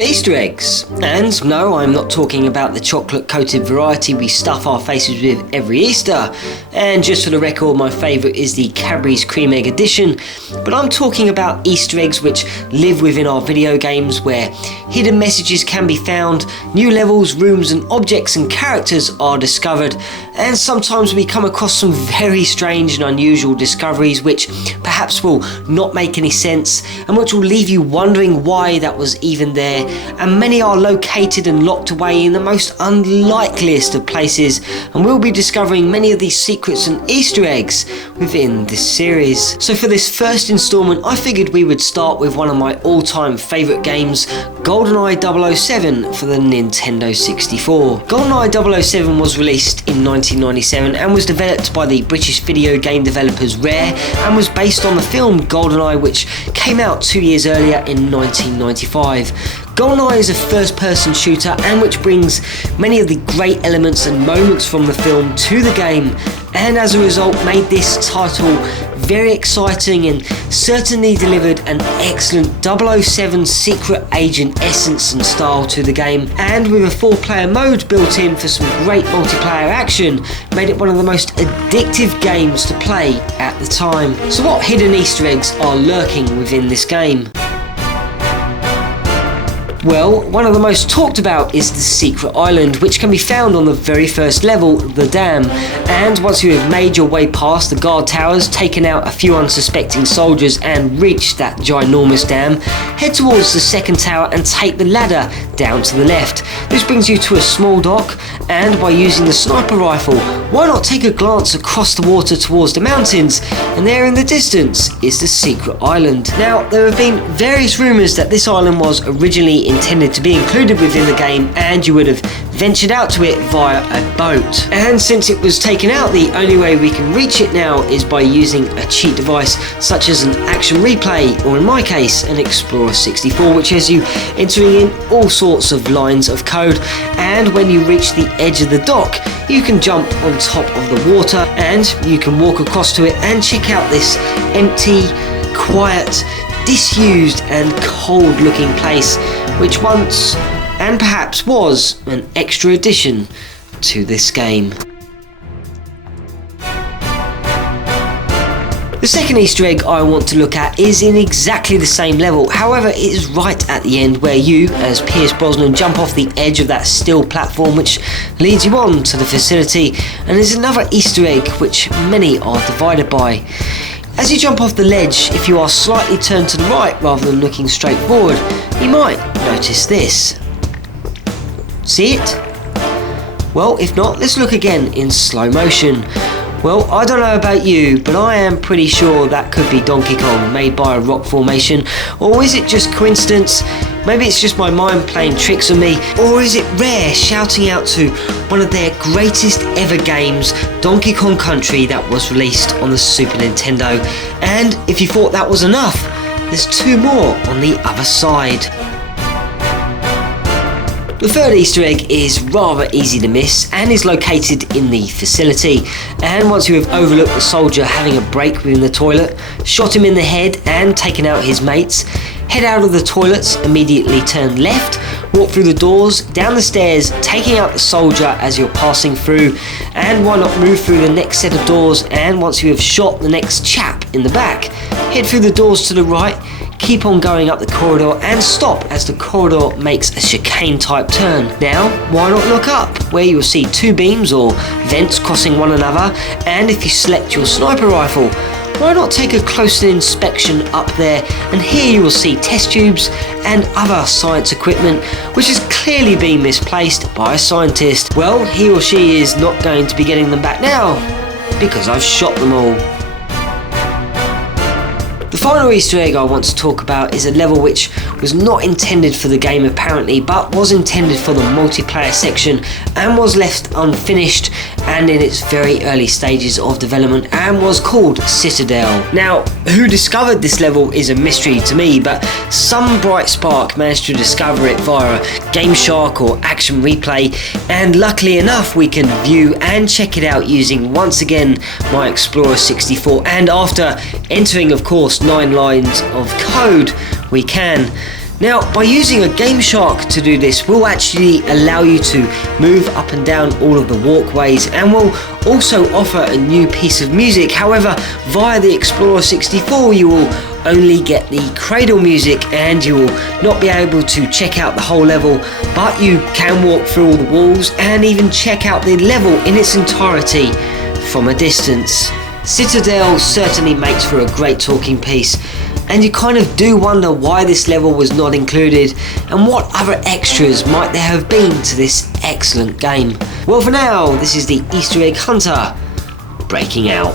Easter eggs. And no, I'm not talking about the chocolate coated variety we stuff our faces with every Easter. And just for the record, my favourite is the Cadbury's Cream Egg Edition. But I'm talking about Easter eggs which live within our video games, where hidden messages can be found, new levels, rooms and objects and characters are discovered, and sometimes we come across some very strange and unusual discoveries which perhaps will not make any sense and which will leave you wondering why that was even there. And many are located and locked away in the most unlikeliest of places, and we'll be discovering many of these secrets and Easter eggs within this series. So for this first installment, I figured we would start with one of my all-time favourite games, Goldeneye 007 for the Nintendo 64. Goldeneye 007 was released in 1997 and was developed by the British video game developers Rare, and was based on the film Goldeneye, which came out 2 years earlier in 1995. Goldeneye is a first-person shooter, and which brings many of the great elements and moments from the film to the game, and as a result made this title very exciting and certainly delivered an excellent 007 secret agent essence and style to the game, and with a 4-player mode built in for some great multiplayer action, made it one of the most addictive games to play at the time. So what hidden Easter eggs are lurking within this game? Well, one of the most talked about is the secret island, which can be found on the very first level, the dam. And once you have made your way past the guard towers, taken out a few unsuspecting soldiers and reached that ginormous dam, head towards the second tower and take the ladder down to the left. This brings you to a small dock, and by using the sniper rifle, why not take a glance across the water towards the mountains, and there in the distance is the secret island. Now, there have been various rumours that this island was originally intended to be included within the game, and you would have ventured out to it via a boat. And since it was taken out, the only way we can reach it now is by using a cheat device such as an action replay, or in my case an Explorer 64, which has you entering in all sorts of lines of code, and when you reach the edge of the dock you can jump on top of the water and you can walk across to it and check out this empty, quiet, disused and cold looking place, which once and perhaps was an extra addition to this game. The second Easter egg I want to look at is in exactly the same level, however it is right at the end, where you, as Pierce Brosnan, jump off the edge of that steel platform which leads you on to the facility, and there's another Easter egg which many are divided by. As you jump off the ledge, if you are slightly turned to the right rather than looking straight forward, you might notice this. See it? Well, if not, let's look again in slow motion. Well, I don't know about you, but I am pretty sure that could be Donkey Kong made by a rock formation, or is it just coincidence? Maybe it's just my mind playing tricks on me, or is it Rare shouting out to one of their greatest ever games, Donkey Kong Country, that was released on the Super Nintendo? And if you thought that was enough, there's two more on the other side. The third Easter egg is rather easy to miss and is located in the facility, and once you have overlooked the soldier having a break within the toilet, shot him in the head and taken out his mates, head out of the toilets, immediately turn left, walk through the doors, down the stairs, taking out the soldier as you're passing through, and why not move through the next set of doors, and once you have shot the next chap in the back, head through the doors to the right, keep on going up the corridor and stop as the corridor makes a chicane type turn. Now, why not look up, where you will see two beams or vents crossing one another, and if you select your sniper rifle, why not take a closer inspection up there, and here you will see test tubes and other science equipment which has clearly been misplaced by a scientist. Well, he or she is not going to be getting them back now, because I've shot them all. The final Easter egg I want to talk about is a level which was not intended for the game apparently, but was intended for the multiplayer section and was left unfinished and in its very early stages of development, and was called Citadel. Now, who discovered this level is a mystery to me, but some bright spark managed to discover it via a Game Shark or Action Replay, and luckily enough we can view and check it out using once again my Explorer 64, and after entering of course 9 lines of code we can. Now, by using a Game Shark to do this will actually allow you to move up and down all of the walkways, and will also offer a new piece of music. However, via the Explorer 64 you will only get the cradle music, and you will not be able to check out the whole level, but you can walk through all the walls and even check out the level in its entirety from a distance. Citadel certainly makes for a great talking piece, and you kind of do wonder why this level was not included and what other extras might there have been to this excellent game. Well, for now, this is the Easter Egg Hunter breaking out.